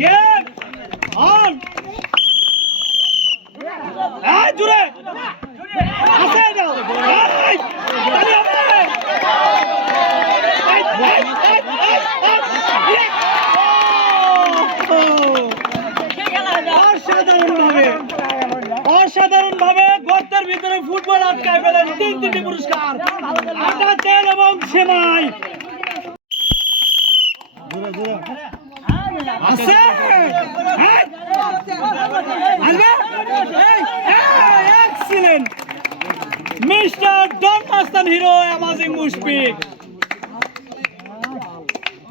Game on আয় জুড়ে আসে যাও আয় তালি হবে অসাধারণ ভাবে গর্তের ভিতরে ফুটবল আটকায় ফেলেন তিনটি পুরস্কার আটা তেল এবং সেমাই আছে এক্সিলেন্ট মিস্টার ডন মাস্তান হিরো অ্যামাজিং মুশফিক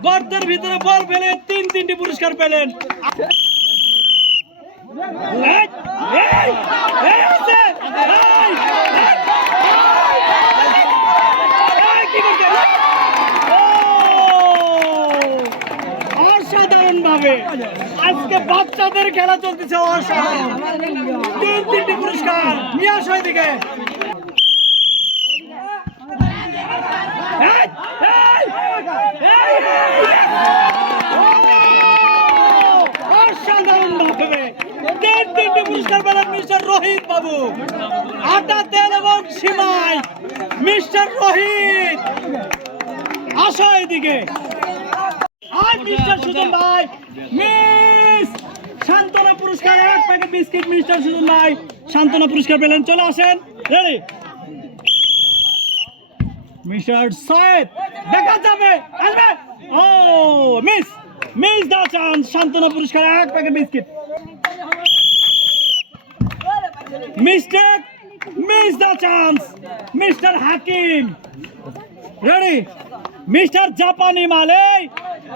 গর্তের ভিতরে বল ফেলে তিনটি পুরস্কার পেলেন অসাধারণ ভাবে আজকে বাচ্চাদের খেলা চলতেছে অসাধারণ তিনটি পুরস্কার নিয়ে আসো এদিকে অসাধারণ ভাবে তিনটি পুরস্কার পেলেন মিস্টার রোহিত বাবু আটা তেল এবং সিমাই মিস্টার রোহিত আসো এদিকে মিস্টার সুজন ভাই মিস সান্ত্বনা পুরস্কার এক প্যাকেট বিস্কিট মিস্টার সুজন ভাই সান্ত্বনা পুরস্কার পেলেন চলে আসেন রেডি মিস্টার সৈয়দ দেখা যাবে আসবে ও মিস মিস দা চান্স সান্ত্বনা পুরস্কার এক packet biscuit mistake miss the chance mister Hakim ready mister জাপানি মাল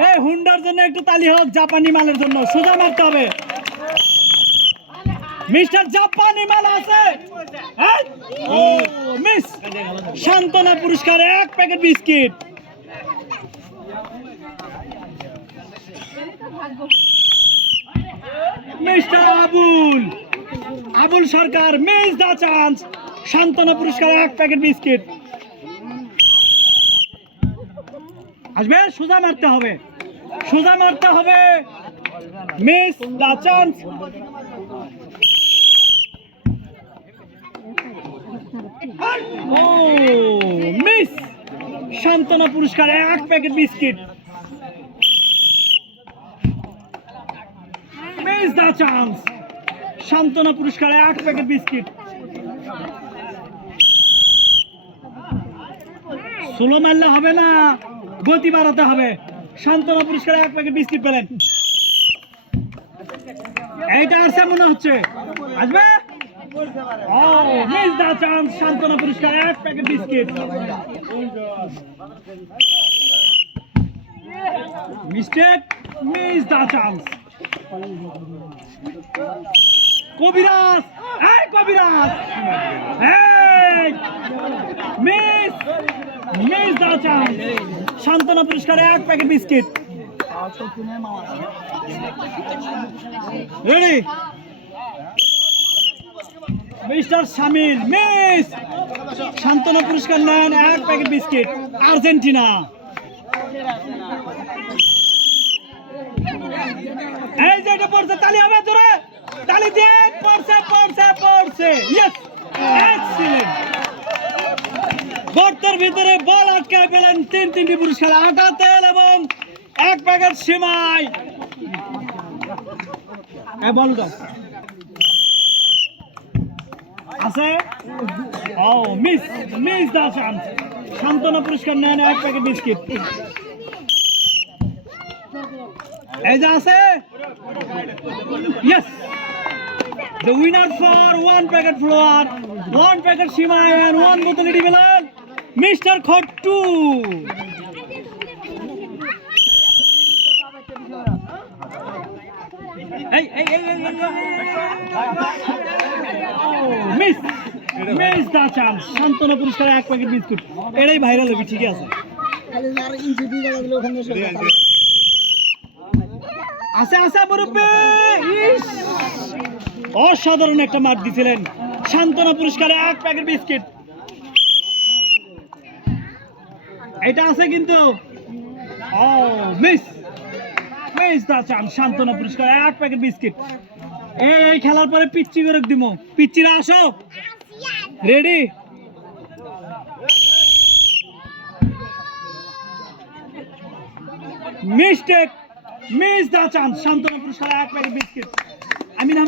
এই হুন্ডার জন্য একটু তালি হোক জাপানি মালের জন্য সোজা মারতে হবে মিস্টার জাপানি মাল আছে ও মিস সান্ত্বনা পুরস্কার এক packet biscuit mister Abul Sarkar miss the chance সান্ত্বনা পুরস্কার এক প্যাকেট বিস্কিট আসবে সোজা মারতে হবে miss the chance O miss সান্ত্বনা পুরস্কার এক packet biscuit miss the chance সান্ত্বনা পুরস্কার এক প্যাকেট বিস্কিট সোলো মারলে হবে না গতি বাড়াতে হবে সান্ত্বনা পুরস্কার এক প্যাকেট বিস্কিট পেলেন এইটা আসছে মনে হচ্ছে আসবে ও মিস দা চান্স সান্ত্বনা পুরস্কার এক packet biscuit mistake miss the chance কবিরাজ মিস দা চান্স সান্ত্বনা পুরস্কার এক প্যাকেট বিস্কিট রেডি মিস্টার শামিল মিস সান্ত্বনা পুরস্কার নেন এক প্যাকেট বিস্কিট আর্জেন্টিনা এই যে এটা পড়ছে তালি হবে জোরে তালি দিয়ে পড়ছে ইয়েস এক্সিলেন্ট গর্তের ভিতরে বল আটকায় পেলেন তিনটি পুরস্কার আটা তেল এবং এক প্যাকেট সিমাই বলটা আছে ও মিস দা চান্স সান্ত্বনা পুরস্কার নেন এক প্যাকেট বিস্কিট এই যে আছে yes the winner for one packet flour one packet simai and one bottle dibilan Mr. Khottu hey miss the chance সান্ত্বনা পুরস্কার এক প্যাকেট বিস্কুট এটাই ভাইরাল হবে ঠিক আছে আছে মুরব্বি অসাধারণ একটা মার দিছিলেন সান্ত্বনা পুরস্কারে এক প্যাকেট বিস্কিট এটা আছে কিন্তু ও মিস এই চান সান্ত্বনা পুরস্কার 1 প্যাকেট বিস্কিট। এই খেলার পরে পিচ্চি করে দিমু। পিচ্চিরা আসো, ready? Mistake, miss the chance, সান্ত্বনা পুরস্কার 1 প্যাকেট বিস্কিট। আমি নাম